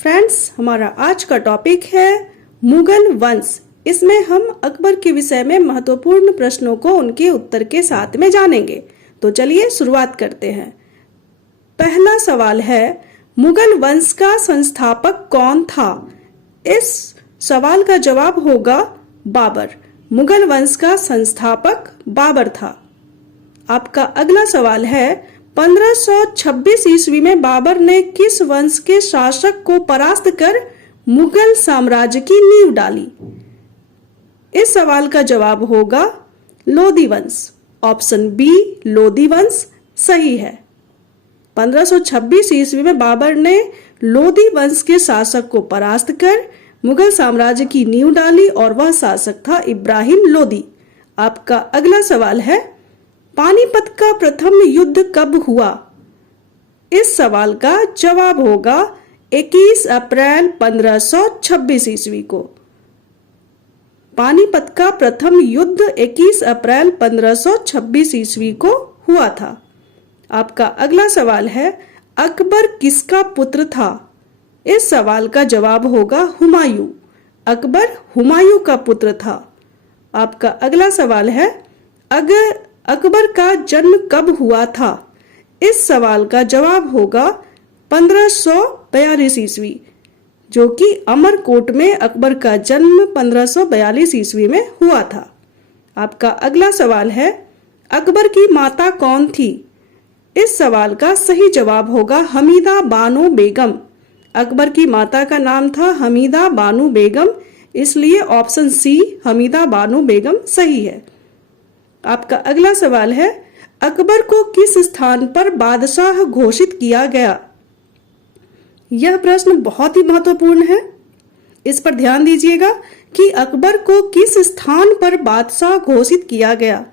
Friends, हमारा आज का टॉपिक है मुगल वंश। इसमें हम अकबर के विषय में महत्वपूर्ण प्रश्नों को उनके उत्तर के साथ में जानेंगे। तो चलिए शुरुआत करते हैं। पहला सवाल है, मुगल वंश का संस्थापक कौन था? इस सवाल का जवाब होगा बाबर। मुगल वंश का संस्थापक बाबर था। आपका अगला सवाल है, 1526 ईस्वी में बाबर ने किस वंश के शासक को परास्त कर मुगल साम्राज्य की नींव डाली? इस सवाल का जवाब होगा लोधी वंश। ऑप्शन बी लोधी वंश सही है। 1526 ईस्वी में बाबर ने लोधी वंश के शासक को परास्त कर मुगल साम्राज्य की नींव डाली और वह शासक था इब्राहिम लोधी। आपका अगला सवाल है, पानीपत का प्रथम युद्ध कब हुआ? इस सवाल का जवाब होगा 21 अप्रैल 1526 ईस्वी को। पानीपत का प्रथम युद्ध 21 अप्रैल 1526 ईस्वी को हुआ था। आपका अगला सवाल है, अकबर किसका पुत्र था? इस सवाल का जवाब होगा हुमायूं। अकबर हुमायूं का पुत्र था। आपका अगला सवाल है, अकबर का जन्म कब हुआ था? इस सवाल का जवाब होगा 1542 ईस्वी, जो कि अमरकोट में अकबर का जन्म 1542 ईस्वी में हुआ था। आपका अगला सवाल है, अकबर की माता कौन थी? इस सवाल का सही जवाब होगा हमीदा बानो बेगम। अकबर की माता का नाम था हमीदा बानो बेगम, इसलिए ऑप्शन सी हमीदा बानो बेगम सही है। आपका अगला सवाल है, अकबर को किस स्थान पर बादशाह घोषित किया गया? यह प्रश्न बहुत ही महत्वपूर्ण है। इस पर ध्यान दीजिएगा कि अकबर को किस स्थान पर बादशाह घोषित किया गया।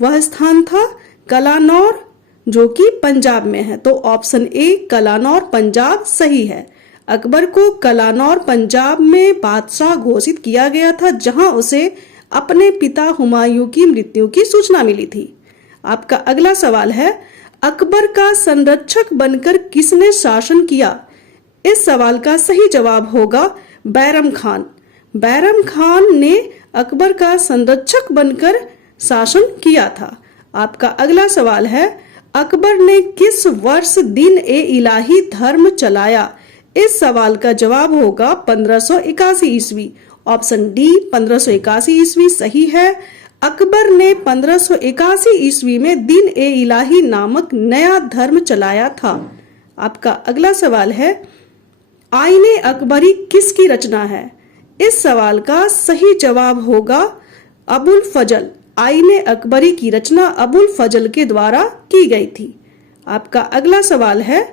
वह स्थान था कलानौर, जो कि पंजाब में है। तो ऑप्शन ए कलानौर पंजाब सही है। अकबर को कलानौर पंजाब में बादशाह घोषित किया गया था, जहां उसे अपने पिता हुमायूं की मृत्यु की सूचना मिली थी। आपका अगला सवाल है, अकबर का संरक्षक बनकर किसने शासन किया? इस सवाल का सही जवाब होगा बैरम खान। बैरम खान ने अकबर का संरक्षक बनकर शासन किया था। आपका अगला सवाल है, अकबर ने किस वर्ष दिन ए इलाही धर्म चलाया? इस सवाल का जवाब होगा 1581 ईस्वी। ऑप्शन डी 1581 ईस्वी सही है। अकबर ने 1581 ईस्वी में दिन ए इलाही नामक नया धर्म चलाया था। आपका अगला सवाल है, आईने अकबरी किसकी रचना है? इस सवाल का सही जवाब होगा अबुल फजल। आईने अकबरी की रचना अबुल फजल के द्वारा की गई थी। आपका अगला सवाल है,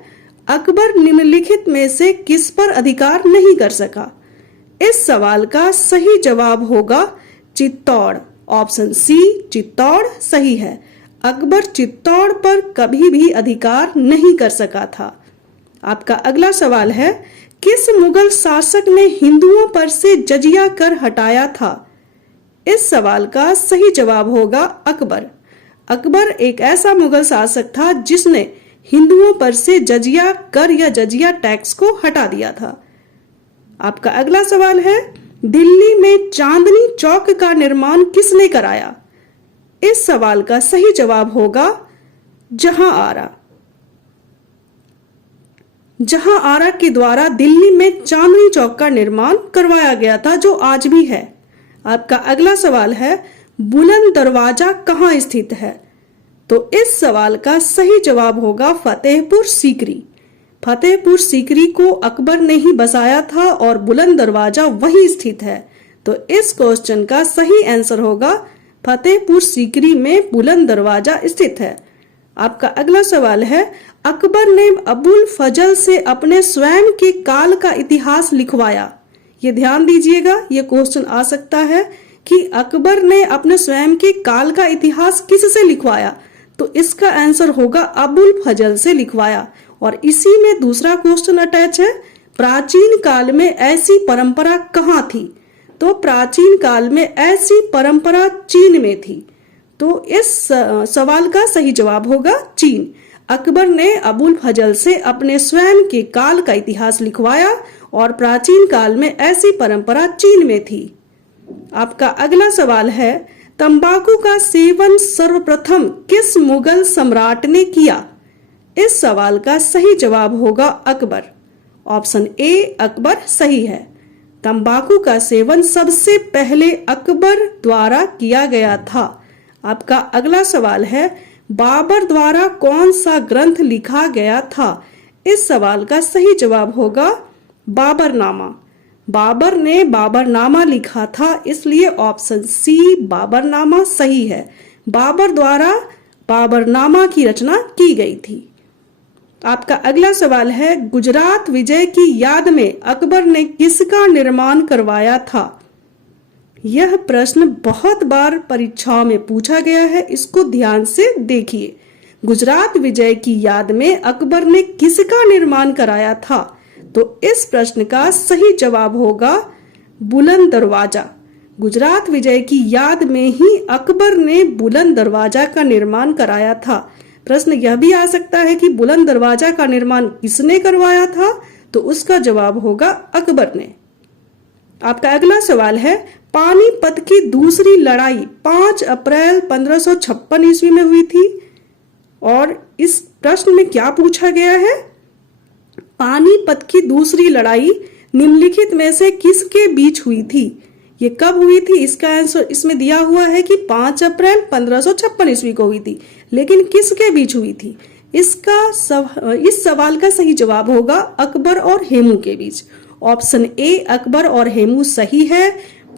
अकबर निम्नलिखित में से किस पर अधिकार नहीं कर सका? इस सवाल का सही जवाब होगा चित्तौड़। ऑप्शन सी चित्तौड़ सही है। अकबर चित्तौड़ पर कभी भी अधिकार नहीं कर सका था। आपका अगला सवाल है, किस मुगल शासक ने हिंदुओं पर से जजिया कर हटाया था? इस सवाल का सही जवाब होगा अकबर। अकबर एक ऐसा मुगल शासक था जिसने हिंदुओं पर से जजिया कर या जजिया टैक्स को हटा दिया था। आपका अगला सवाल है, दिल्ली में चांदनी चौक का निर्माण किसने कराया? इस सवाल का सही जवाब होगा जहां आरा। जहां आरा के द्वारा दिल्ली में चांदनी चौक का निर्माण करवाया गया था, जो आज भी है। आपका अगला सवाल है, बुलंद दरवाजा कहां स्थित है? तो इस सवाल का सही जवाब होगा फतेहपुर सीकरी। फतेहपुर सीकरी को अकबर ने ही बसाया था और बुलंद दरवाजा वही स्थित है। तो इस क्वेश्चन का सही आंसर होगा फतेहपुर सीकरी में बुलंद दरवाजा स्थित है। आपका अगला सवाल है, अकबर ने अबुल फजल से अपने स्वयं के काल का इतिहास लिखवाया। ये ध्यान दीजिएगा, ये क्वेश्चन आ सकता है कि अकबर ने अपने स्वयं के काल का इतिहास किससे लिखवाया? तो इसका आंसर होगा अबुल फजल से लिखवाया। और इसी में दूसरा क्वेश्चन अटैच है, प्राचीन काल में ऐसी परंपरा कहाँ थी? तो प्राचीन काल में ऐसी परंपरा चीन में थी। तो इस सवाल का सही जवाब होगा चीन। अकबर ने अबुल फजल से अपने स्वयं के काल का इतिहास लिखवाया और प्राचीन काल में ऐसी परंपरा चीन में थी। आपका अगला सवाल है, तंबाकू का सेवन सर्वप्रथम किस मुगल सम्राट ने किया? इस सवाल का सही जवाब होगा अकबर। ऑप्शन ए अकबर सही है। तंबाकू का सेवन सबसे पहले अकबर द्वारा किया गया था। आपका अगला सवाल है, बाबर द्वारा कौन सा ग्रंथ लिखा गया था? इस सवाल का सही जवाब होगा बाबरनामा। बाबर ने बाबरनामा लिखा था, इसलिए ऑप्शन सी बाबरनामा सही है। बाबर द्वारा बाबरनामा की रचना की गई थी। आपका अगला सवाल है, गुजरात विजय की याद में अकबर ने किसका निर्माण करवाया था? यह प्रश्न बहुत बार परीक्षाओं में पूछा गया है, इसको ध्यान से देखिए। गुजरात विजय की याद में अकबर ने किसका निर्माण कराया था? तो इस प्रश्न का सही जवाब होगा बुलंद दरवाजा। गुजरात विजय की याद में ही अकबर ने बुलंद दरवाजा का निर्माण कराया था। प्रश्न यह भी आ सकता है कि बुलंद दरवाजा का निर्माण किसने करवाया था? तो उसका जवाब होगा अकबर ने। आपका अगला सवाल है, पानीपत की दूसरी लड़ाई 5 अप्रैल 1556 ईस्वी में हुई थी और इस प्रश्न में क्या पूछा गया है? पानीपत की दूसरी लड़ाई निम्नलिखित में से किसके बीच हुई थी? ये कब हुई थी? इसका आंसर इसमें दिया हुआ है कि 5 अप्रैल 1556 ईस्वी को हुई थी, लेकिन किसके बीच हुई थी? इस सवाल का सही जवाब होगा अकबर और हेमू के बीच। ऑप्शन ए अकबर और हेमू सही है।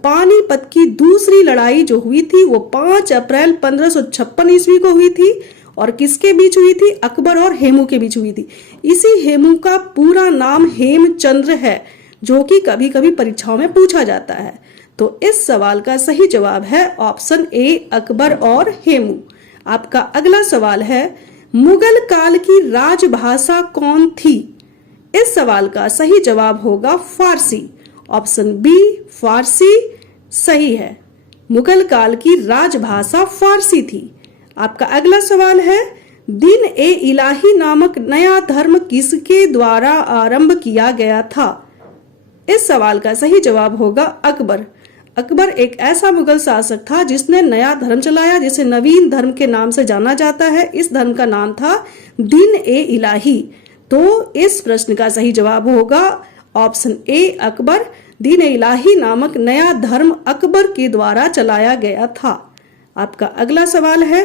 पानीपत की दूसरी लड़ाई जो हुई थी वो 5 अप्रैल 1556 ईस्वी को हुई थी और किसके बीच हुई थी? अकबर और हेमू के बीच हुई थी। इसी हेमू का पूरा नाम हेमचंद्र है, जो कि कभी कभी परीक्षाओं में पूछा जाता है। तो इस सवाल का सही जवाब है ऑप्शन ए अकबर और हेमू। आपका अगला सवाल है, मुगल काल की राजभाषा कौन थी? इस सवाल का सही जवाब होगा फारसी। ऑप्शन बी फारसी सही है। मुगल काल की राजभाषा फारसी थी। आपका अगला सवाल है, दिन ए इलाही नामक नया धर्म किसके द्वारा आरंभ किया गया था? इस सवाल का सही जवाब होगा अकबर। अकबर एक ऐसा मुगल शासक था जिसने नया धर्म चलाया, जिसे नवीन धर्म के नाम से जाना जाता है। इस धर्म का नाम था दिन ए इलाही। तो इस प्रश्न का सही जवाब होगा ऑप्शन ए अकबर। दीन ए इलाही नामक नया धर्म अकबर के द्वारा चलाया गया था। आपका अगला सवाल है,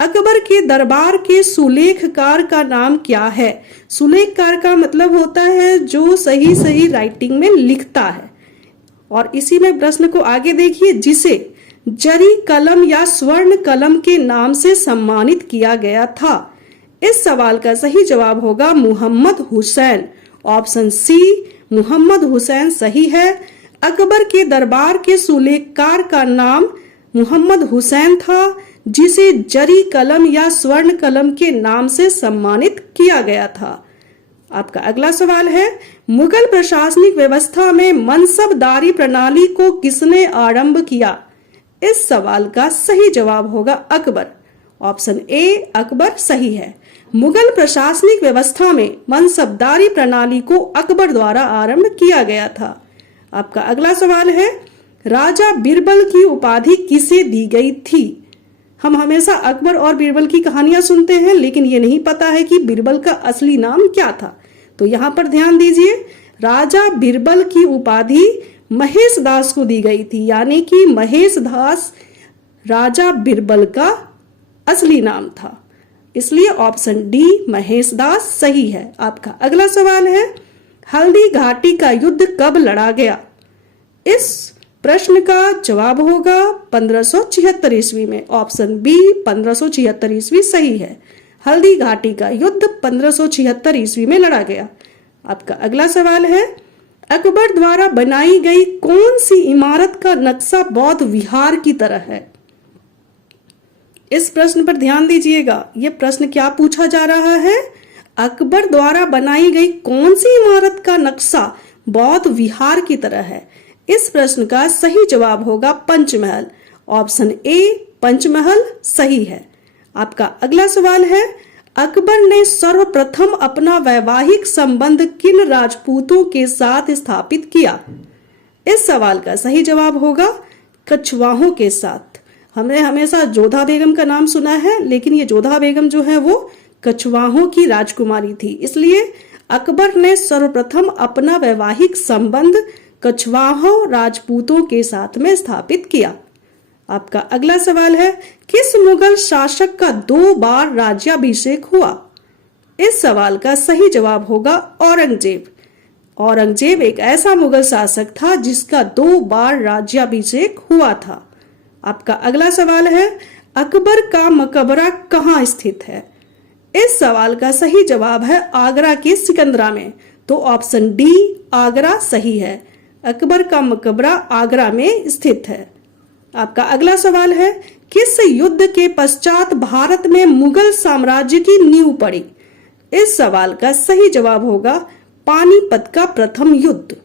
अकबर के दरबार के सुलेखकार का नाम क्या है? सुलेखकार का मतलब होता है जो सही सही राइटिंग में लिखता है। और इसी में प्रश्न को आगे देखिए, जिसे जरी कलम या स्वर्ण कलम के नाम से सम्मानित किया गया था। इस सवाल का सही जवाब होगा मोहम्मद हुसैन। ऑप्शन सी मोहम्मद हुसैन सही है। अकबर के दरबार के सुलेखकार का नाम मोहम्मद हुसैन था, जिसे जरी कलम या स्वर्ण कलम के नाम से सम्मानित किया गया था। आपका अगला सवाल है, मुगल प्रशासनिक व्यवस्था में मनसबदारी प्रणाली को किसने आरंभ किया? इस सवाल का सही जवाब होगा अकबर। ऑप्शन ए अकबर सही है। मुगल प्रशासनिक व्यवस्था में मनसबदारी प्रणाली को अकबर द्वारा आरंभ किया गया था। आपका अगला सवाल है, राजा बीरबल की उपाधि किसे दी गई थी? हम हमेशा अकबर और बीरबल की कहानियां सुनते हैं, लेकिन ये नहीं पता है कि बीरबल का असली नाम क्या था। तो यहाँ पर ध्यान दीजिए, राजा बीरबल की उपाधि महेश दास को दी गई थी, यानी कि महेश दास राजा बीरबल का असली नाम था। इसलिए ऑप्शन डी महेश दास सही है। आपका अगला सवाल है, हल्दी घाटी का युद्ध कब लड़ा गया? इस प्रश्न का जवाब होगा 1576 ईस्वी में। ऑप्शन बी 1576 ईस्वी सही है। हल्दी घाटी का युद्ध 1576 ईस्वी में लड़ा गया। आपका अगला सवाल है, अकबर द्वारा बनाई गई कौन सी इमारत का नक्शा बौद्ध विहार की तरह है? इस प्रश्न पर ध्यान दीजिएगा। यह प्रश्न क्या पूछा जा रहा है? अकबर द्वारा बनाई गई कौन सी इमारत का नक्शा बौद्ध विहार की तरह है? इस प्रश्न का सही जवाब होगा पंचमहल। ऑप्शन ए पंचमहल सही है। आपका अगला सवाल है, अकबर ने सर्वप्रथम अपना वैवाहिक संबंध किन राजपूतों के साथ स्थापित किया? इस सवाल का सही जवाब होगा कछवाहों के साथ। हमने हमेशा जोधा बेगम का नाम सुना है, लेकिन ये जोधा बेगम जो है वो कछवाहों की राजकुमारी थी, इसलिए अकबर ने सर्वप्रथम अपना वैवाहिक संबंध कछवाहों राजपूतों के साथ में स्थापित किया। आपका अगला सवाल है, किस मुगल शासक का 2 बार राज्याभिषेक हुआ? इस सवाल का सही जवाब होगा औरंगजेब। औरंगजेब एक ऐसा मुगल शासक था जिसका 2 बार राज्याभिषेक हुआ था। आपका अगला सवाल है, अकबर का मकबरा कहाँ स्थित है? इस सवाल का सही जवाब है आगरा के सिकंदरा में। तो ऑप्शन डी आगरा सही है। अकबर का मकबरा आगरा में स्थित है। आपका अगला सवाल है, किस युद्ध के पश्चात भारत में मुगल साम्राज्य की नींव पड़ी? इस सवाल का सही जवाब होगा पानीपत का प्रथम युद्ध।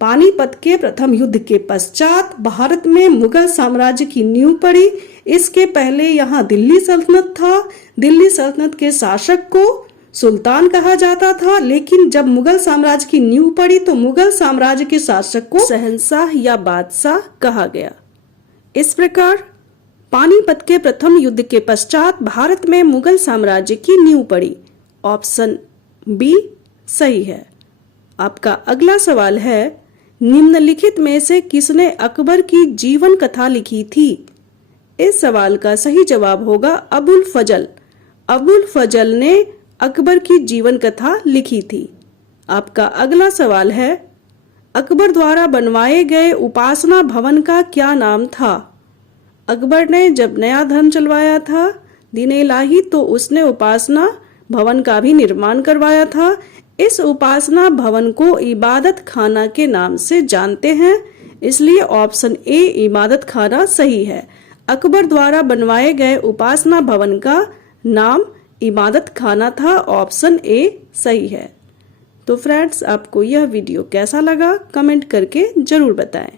पानीपत के प्रथम युद्ध के पश्चात भारत में मुगल साम्राज्य की नींव पड़ी। इसके पहले यहाँ दिल्ली सल्तनत था। दिल्ली सल्तनत के शासक को सुल्तान कहा जाता था, लेकिन जब मुगल साम्राज्य की नींव पड़ी तो मुगल साम्राज्य के शासक को शहंशाह या बादशाह कहा गया। इस प्रकार पानीपत के प्रथम युद्ध के पश्चात भारत में मुगल साम्राज्य की नींव पड़ी। ऑप्शन बी सही है। आपका अगला सवाल है, निम्नलिखित में से किसने अकबर की जीवन कथा लिखी थी? इस सवाल का सही जवाब होगा अबुल फजल। अबुल फजल ने अकबर की जीवन कथा लिखी थी। आपका अगला सवाल है, अकबर द्वारा बनवाए गए उपासना भवन का क्या नाम था? अकबर ने जब नया धर्म चलवाया था दीन-ए-इलाही, तो उसने उपासना भवन का भी निर्माण करवाया था। इस उपासना भवन को इबादत खाना के नाम से जानते हैं, इसलिए ऑप्शन ए इबादत खाना सही है। अकबर द्वारा बनवाए गए उपासना भवन का नाम इबादत खाना था। ऑप्शन ए सही है। तो फ्रेंड्स, आपको यह वीडियो कैसा लगा कमेंट करके जरूर बताएं।